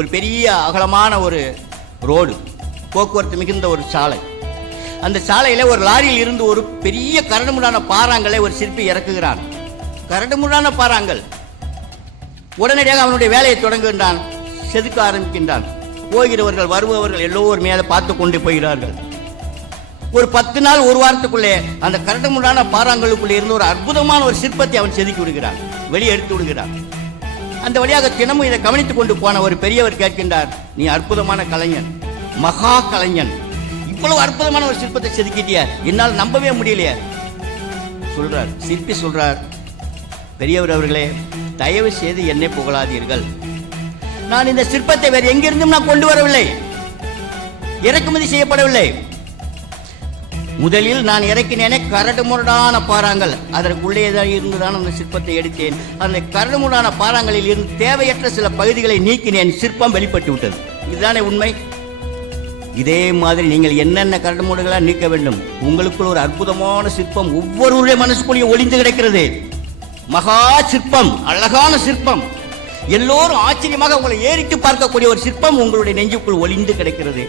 ஒரு பெரிய அகலமான ஒரு ரோடு போக்குவரத்து மிகுந்த ஒரு சாலை. அந்த சாலையில் ஒரு லாரியில் இருந்து ஒரு பெரிய கரடுமுடான பாறாங்களை ஒரு சிற்பி இறக்குகிறான். கரடுமுடான பாறாங்கள் உடனடியாக அவனுடைய வேலையை தொடங்குகின்றான் செதுக்க ஆரம்பிக்கின்றான். போகிறவர்கள் வருபவர்கள் எல்லோரும் மேலே பார்த்து கொண்டு போகிறார்கள். ஒரு பத்து நாள் ஒரு வாரத்துக்குள்ளே அந்த கரடுமுடான பாறாங்களுக்குள்ளே இருந்து ஒரு அற்புதமான ஒரு சிற்பத்தை அவன் செதுக்கி விடுகிறான். வெளியே எடுத்து விடுகிறான். அந்த வழியாக தினமும் இதை கவனித்துக் கொண்டு போன ஒரு பெரியவர் கேட்கின்றார் நீ அற்புதமான கலைஞன் மகா கலைஞன். இவ்வளவு அற்புதமான ஒரு சிற்பத்தை செதுக்கிட்டிய என்னால் நம்பவே முடியலையே. சொல்றார். சிற்பி சொல்றார் பெரியவர் அவர்களே தயவு செய்து என்னை புகழாதீர்கள். நான் இந்த சிற்பத்தை வேறு எங்கிருந்தும் நான் கொண்டு வரவில்லை. இறக்குமதி செய்யப்படவில்லை. முதலில் நான் இறக்கினேனே கரடு முரடான பாறாங்கள் அதற்குள்ளே தான் இருந்து தான் அந்த சிற்பத்தை எடுத்தேன். அந்த கரடு முரடான பாறாங்களில் இருந்து தேவையற்ற சில பகுதிகளை நீக்கினேன். சிற்பம் வெளிப்பட்டு விட்டது. இதுதானே உண்மை? இதே மாதிரி நீங்கள் என்னென்ன கரடு முரடுகளா நீக்க வேண்டும்? உங்களுக்குள் ஒரு அற்புதமான சிற்பம் ஒவ்வொருவருடைய மனசுக்குள்ளேயும் ஒளிந்து கிடக்கிறது. மகா சிற்பம் அழகான சிற்பம். எல்லோரும் ஆச்சரியமாக உங்களை ஏறிட்டு பார்க்கக்கூடிய ஒரு சிற்பம் உங்களுடைய நெஞ்சுக்குள் ஒளிந்து கிடக்கிறது.